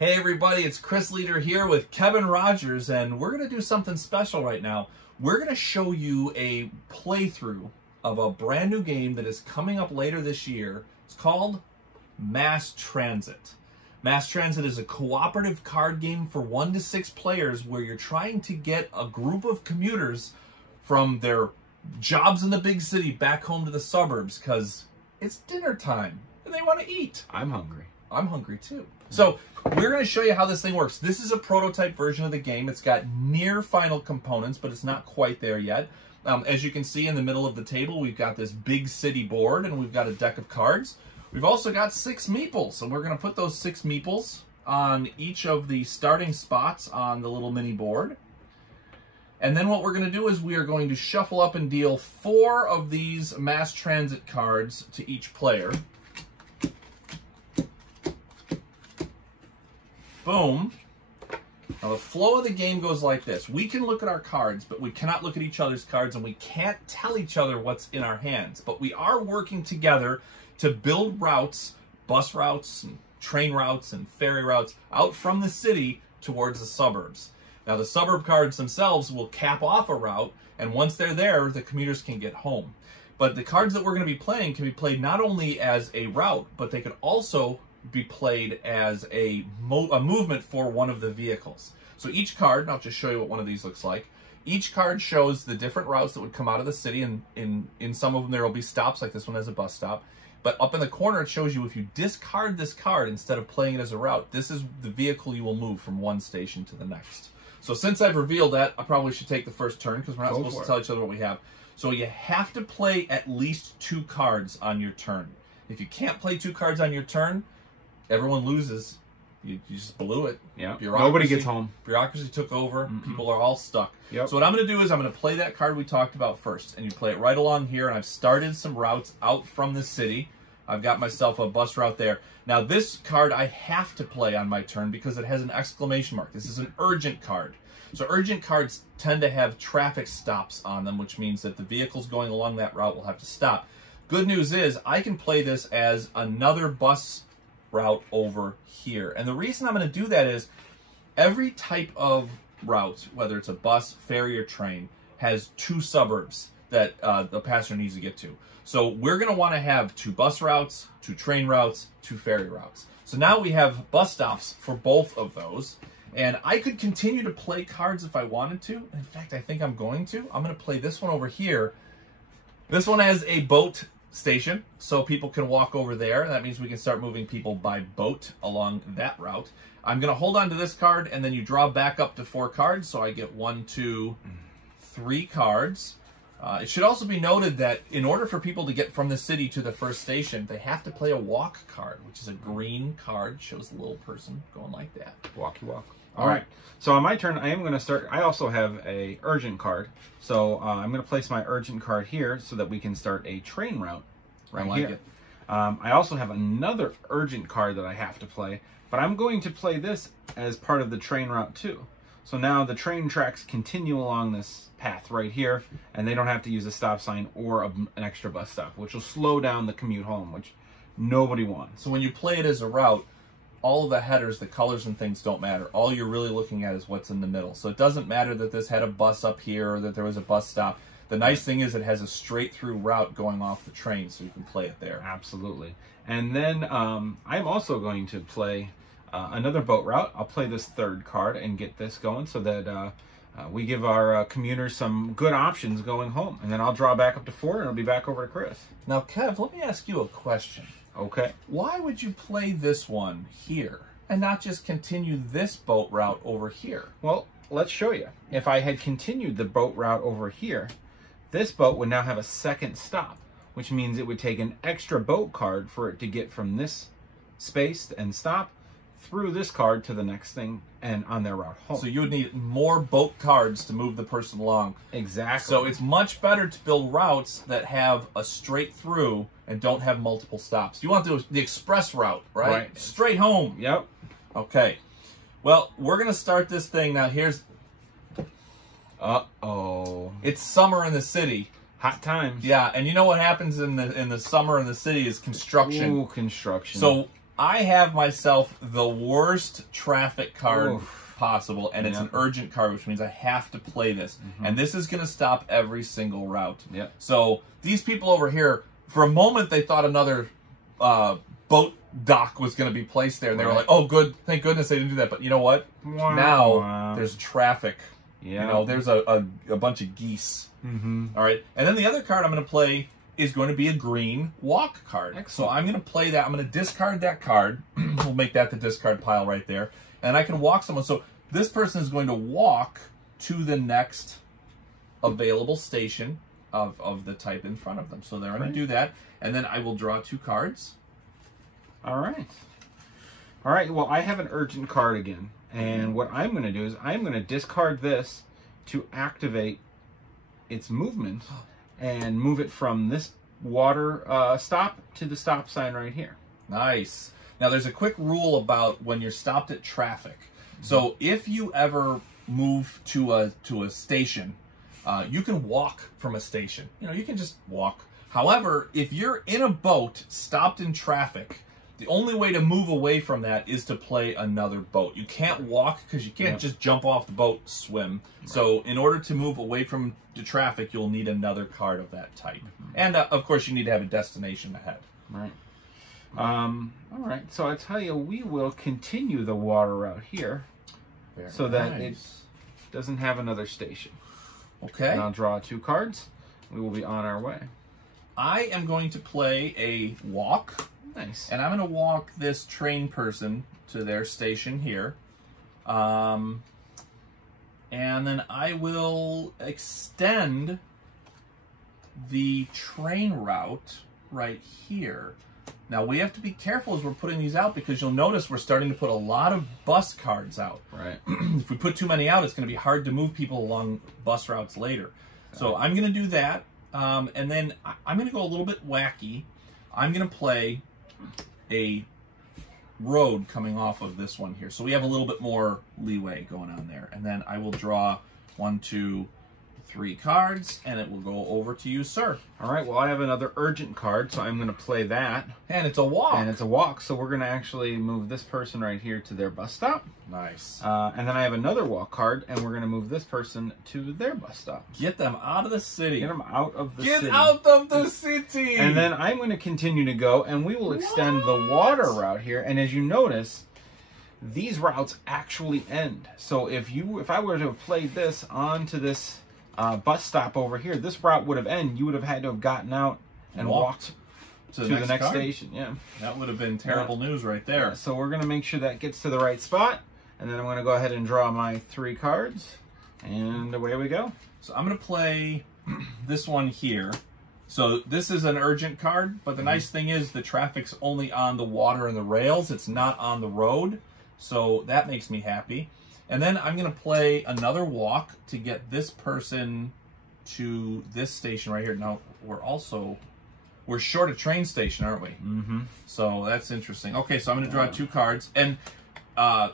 Hey everybody, it's Chris Leader here with Kevin Rodgers, and we're going to do something special right now. We're going to show you a playthrough of a brand new game that is coming up later this year. It's called Mass Transit. Mass Transit is a cooperative card game for 1 to 6 players where you're trying to get a group of commuters from their jobs in the big city back home to the suburbs because it's dinner time and they want to eat. I'm hungry. I'm hungry too. So we're going to show you how this thing works. This is a prototype version of the game. It's got near final components, but it's not quite there yet. As you can see in the middle of the table, we've got this big city board and we've got a deck of cards. We've also got 6 meeples, and we're going to put those 6 meeples on each of the starting spots on the little mini board. And then what we're going to do is we are going to shuffle up and deal 4 of these mass transit cards to each player. Boom. Now the flow of the game goes like this. We can look at our cards, but we cannot look at each other's cards, and we can't tell each other what's in our hands. But we are working together to build routes, bus routes, and train routes, and ferry routes out from the city towards the suburbs. Now the suburb cards themselves will cap off a route, and once they're there, the commuters can get home. But the cards that we're going to be playing can be played not only as a route, but they could also be played as a movement for one of the vehicles. So each card, and I'll just show you what one of these looks like, each card shows the different routes that would come out of the city, and in some of them there will be stops, like this one has a bus stop. But up in the corner it shows you if you discard this card instead of playing it as a route, this is the vehicle you will move from one station to the next. So since I've revealed that, I probably should take the first turn because we're not supposed to tell each other what we have. So you have to play at least 2 cards on your turn. If you can't play 2 cards on your turn, everyone loses. You just blew it. Yeah. Nobody gets home. Bureaucracy took over. People are all stuck. Yep. So what I'm going to do is I'm going to play that card we talked about first. And you play it right along here. And I've started some routes out from the city. I've got myself a bus route there. Now this card I have to play on my turn because it has an exclamation mark. This is an urgent card. So urgent cards tend to have traffic stops on them, which means that the vehicles going along that route will have to stop. Good news is I can play this as another bus route over here. And the reason I'm going to do that is every type of route, whether it's a bus, ferry, or train, has 2 suburbs that the passenger needs to get to. So we're going to want to have 2 bus routes, 2 train routes, 2 ferry routes. So now we have bus stops for both of those. And I could continue to play cards if I wanted to. In fact, I think I'm going to. I'm going to play this one over here. This one has a boat station, so people can walk over there. That means we can start moving people by boat along that route. I'm going to hold on to this card, and then you draw back up to 4 cards, so I get 1, 2, 3 cards. It should also be noted that in order for people to get from the city to the first station, they have to play a walk card, which is a green card. Shows the little person going like that. Walkie walk. All right. So on my turn, I am going to start. I also have a urgent card. So I'm going to place my urgent card here so that we can start a train route right here. I also have another urgent card that I have to play, but I'm going to play this as part of the train route too. So now the train tracks continue along this path right here, and they don't have to use a stop sign or an extra bus stop, which will slow down the commute home, which nobody wants. So when you play it as a route, all of the headers, the colors and things don't matter. All you're really looking at is what's in the middle. So it doesn't matter that this had a bus up here or that there was a bus stop. The nice thing is it has a straight through route going off the train, so you can play it there. Absolutely. And then I'm also going to play another boat route. I'll play this 3rd card and get this going so that we give our commuters some good options going home. And then I'll draw back up to 4 and I'll be back over to Chris. Now, Kev, let me ask you a question. Okay. Why would you play this one here and not just continue this boat route over here? Well, let's show you. If I had continued the boat route over here, this boat would now have a 2nd stop, which means it would take an extra boat card for it to get from this space and stop through this card to the next thing and on their route home. So you would need more boat cards to move the person along. Exactly. So it's much better to build routes that have a straight through and don't have multiple stops. You want the express route, right? Right. Straight home. Yep. Okay. Well, we're going to start this thing. Now here's... Uh-oh. It's summer in the city. Hot times. Yeah, and you know what happens in the summer in the city is construction. Ooh, construction. So I have myself the worst traffic card possible, and it's an urgent card, which means I have to play this. And this is going to stop every single route. So these people over here, for a moment, they thought another boat dock was going to be placed there, and they were like, "Oh, good! Thank goodness they didn't do that." But you know what? Now there's traffic. You know, there's a bunch of geese. All right, and then the other card I'm going to play is going to be a green walk card. Excellent. So I'm going to play that. I'm going to discard that card. We'll make that the discard pile right there, and I can walk someone. So this person is going to walk to the next available station of the type in front of them. So they're going to do that, and then I will draw 2 cards. All right. All right, well, I have an urgent card again. And what I'm going to do is I'm going to discard this to activate its movement and move it from this water stop to the stop sign right here. Nice. Now, there's a quick rule about when you're stopped at traffic. So if you ever move to a station, you can walk from a station. You know, you can just walk. However, if you're in a boat stopped in traffic, the only way to move away from that is to play another boat. You can't walk because you can't just jump off the boat, swim. So in order to move away from the traffic, you'll need another card of that type. And of course, you need to have a destination ahead. Right. All right. So I tell you, we will continue the water route here so that it doesn't have another station. Okay. And I'll draw 2 cards. We will be on our way. I am going to play a walk. Nice. And I'm going to walk this train person to their station here. And then I will extend the train route right here. Now, we have to be careful as we're putting these out because you'll notice we're starting to put a lot of bus cards out. Right. If we put too many out, it's going to be hard to move people along bus routes later. So I'm going to do that. And then I'm going to go a little bit wacky. I'm going to play a road coming off of this one here. So we have a little bit more leeway going on there. And then I will draw 1, 2, 3 cards, and it will go over to you, sir. All right, well, I have another urgent card, so I'm going to play that. And it's a walk. And it's a walk, so we're going to actually move this person right here to their bus stop. Nice. And then I have another walk card, and we're going to move this person to their bus stop. Get them out of the city. Get them out of the city. Get out of the city! And then I'm going to continue to go, and we will extend the water route here. And as you notice, these routes actually end. So if I were to have played this onto this bus stop over here, this route would have ended. You would have had to have gotten out and walked to the next station. Yeah, that would have been terrible news right there. Yeah, so we're going to make sure that gets to the right spot, and then I'm going to go ahead and draw my 3 cards, and away we go. So I'm going to play this one here. So this is an urgent card, but the nice thing is the traffic's only on the water and the rails. It's not on the road, so that makes me happy. And then I'm going to play another walk to get this person to this station right here. Now, we're short a train station, aren't we? So that's interesting. Okay, so I'm going to draw 2 cards. And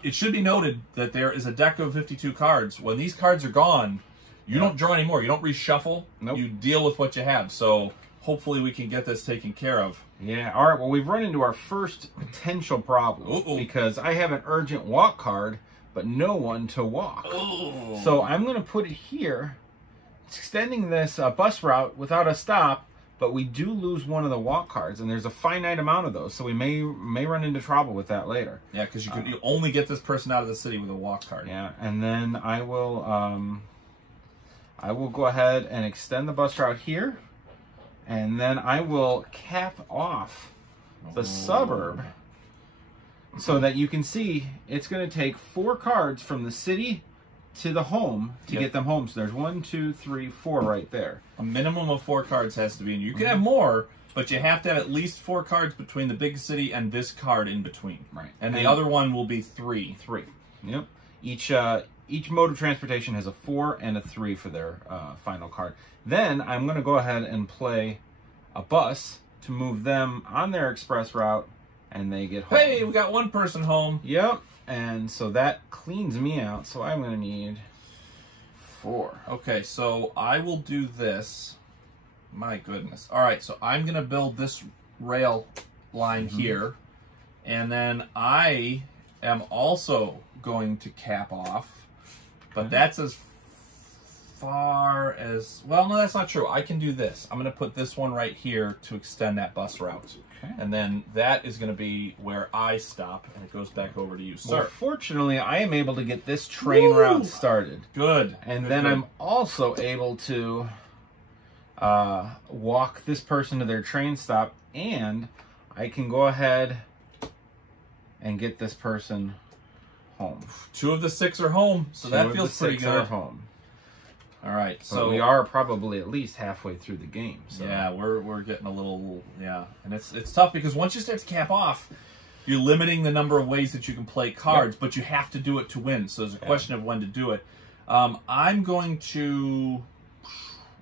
it should be noted that there is a deck of 52 cards. When these cards are gone, you don't draw anymore. You don't reshuffle. Nope. You deal with what you have. So hopefully we can get this taken care of. Yeah, all right. Well, we've run into our first potential problem because I have an urgent walk card, but no one to walk. So I'm going to put it here, extending this bus route without a stop, but we do lose one of the walk cards, and there's a finite amount of those, so we may run into trouble with that later. Yeah, because you only get this person out of the city with a walk card. Yeah, and then I will go ahead and extend the bus route here, and then I will cap off the suburb, so that you can see it's going to take 4 cards from the city to the home to get them home. So there's 1, 2, 3, 4 right there. A minimum of 4 cards has to be in. You can have more, but you have to have at least 4 cards between the big city and this card in between. Right. And the other one will be 3. 3. Yep. Each mode of transportation has a 4 and a 3 for their final card. Then I'm going to go ahead and play a bus to move them on their express route, and they get home. Hey, we got 1 person home. Yep. And so that cleans me out. So I'm going to need 4. Okay, so I will do this. My goodness. All right, so I'm going to build this rail line here. And then I am also going to cap off, but that's as far as, well, no, that's not true. I can do this. I'm going to put this one right here to extend that bus route. Okay. And then that is going to be where I stop, and it goes back over to you, sir. Well, fortunately, I am able to get this train route started. Good. And then I'm also able to walk this person to their train stop, and I can go ahead and get this person home. 2 of the 6 are home, so that feels pretty good. Are home. All right, so we are probably at least halfway through the game. So. Yeah, we're getting a little, and it's tough because once you start to cap off, you're limiting the number of ways that you can play cards, but you have to do it to win. So there's a question of when to do it. I'm going to,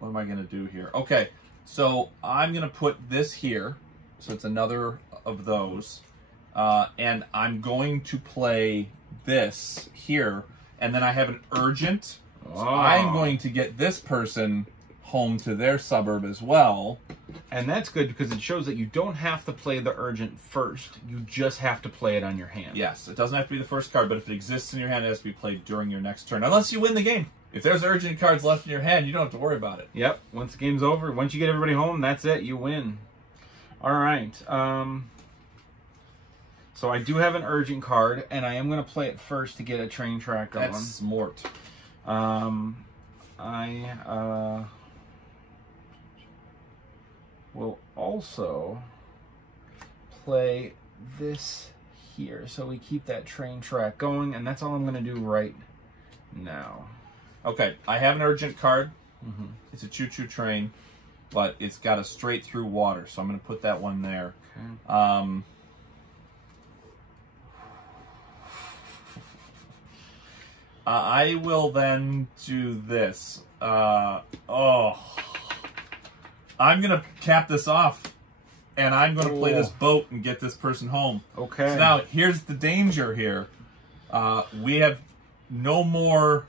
what am I going to do here? Okay, so I'm going to put this here, so it's another of those, and I'm going to play this here, and then I have an urgent. So I'm going to get this person home to their suburb as well. And that's good because it shows that you don't have to play the urgent first. You just have to play it on your hand. Yes, it doesn't have to be the first card, but if it exists in your hand, it has to be played during your next turn. Unless you win the game. If there's urgent cards left in your hand, you don't have to worry about it. Yep. Once the game's over, once you get everybody home, that's it. You win. All right. So I do have an urgent card, and I am going to play it first to get a train track going. That's smart. I will also play this here, so we keep that train track going, and that's all I'm going to do right now. Okay, I have an urgent card. It's a choo-choo train, but it's got a straight through water, so I'm going to put that one there. Okay. I will then do this. I'm going to cap this off, and I'm going to play this boat and get this person home. Okay. So now, here's the danger here. We have no more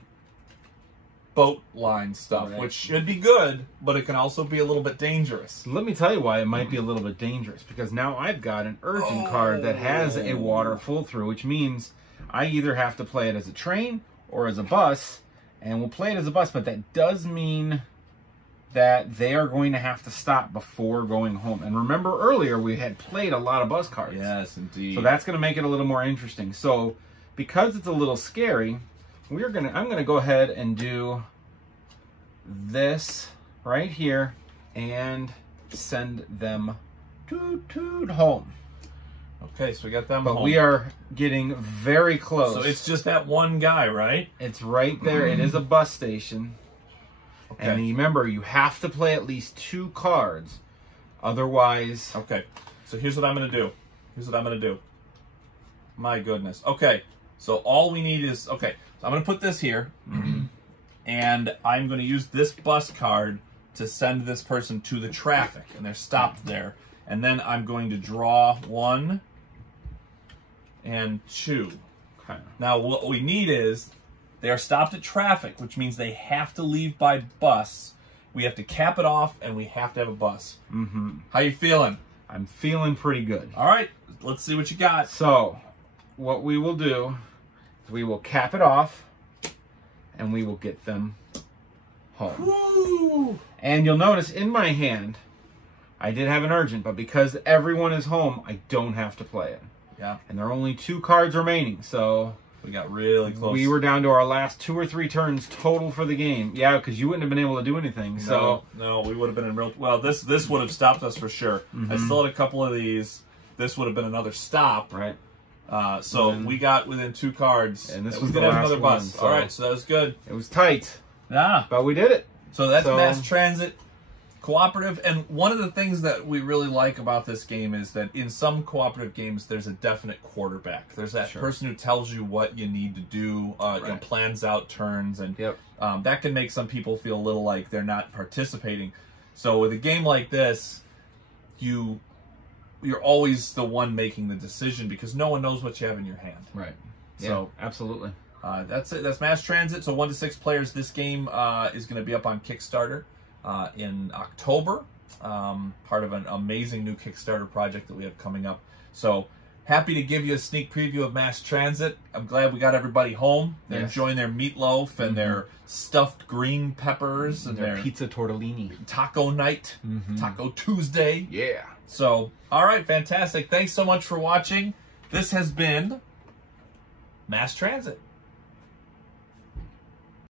boat line stuff, which should be good, but it can also be a little bit dangerous. Let me tell you why it might be a little bit dangerous, because now I've got an urgent card that has a water full through, which means I either have to play it as a train or as a bus, and we'll play it as a bus, but that does mean that they are going to have to stop before going home. And remember earlier we had played a lot of bus cards. Yes, indeed. So that's going to make it a little more interesting. So because it's a little scary, I'm going to go ahead and do this right here and send them toot home. Okay, so we got them home. But we are getting very close. So it's just that one guy, right? It's right there. It is a bus station. Okay. And remember, you have to play at least 2 cards. Otherwise... Okay, so here's what I'm going to do. My goodness. Okay, so all we need is... Okay, so I'm going to put this here. And I'm going to use this bus card to send this person to the traffic. And they're stopped there. And then I'm going to draw 1 and 2. Okay. Now, what we need is they are stopped at traffic, which means they have to leave by bus. We have to cap it off, and we have to have a bus. How you feeling? I'm feeling pretty good. All right, let's see what you got. So, what we will do is we will cap it off, and we will get them home. Woo! And you'll notice in my hand, I did have an urgent, but because everyone is home, I don't have to play it. Yeah. And there are only 2 cards remaining, so... We got really close. We were down to our last 2 or 3 turns total for the game. Yeah, because you wouldn't have been able to do anything. So no, we would have been in real... Well, this would have stopped us for sure. I still had a couple of these. This would have been another stop. Right. So we got within 2 cards. And this was the last another bus. one. So all right, so that was good. It was tight. Yeah. But we did it. So that's mass transit. Cooperative, and one of the things that we really like about this game is that in some cooperative games, there's a definite quarterback. There's that person who tells you what you need to do, you know, plans out turns, and that can make some people feel a little like they're not participating. So with a game like this, you're always the one making the decision because no one knows what you have in your hand. Right. So absolutely. That's it. That's mass transit. So 1 to 6 players. This game is going to be up on Kickstarter in October, part of an amazing new Kickstarter project that we have coming up. So Happy to give you a sneak preview of mass transit. I'm glad we got everybody home. They're enjoying their meatloaf and their stuffed green peppers and their pizza tortellini. Taco night, Taco Tuesday. Yeah. So, all right, fantastic. Thanks so much for watching. This has been Mass Transit.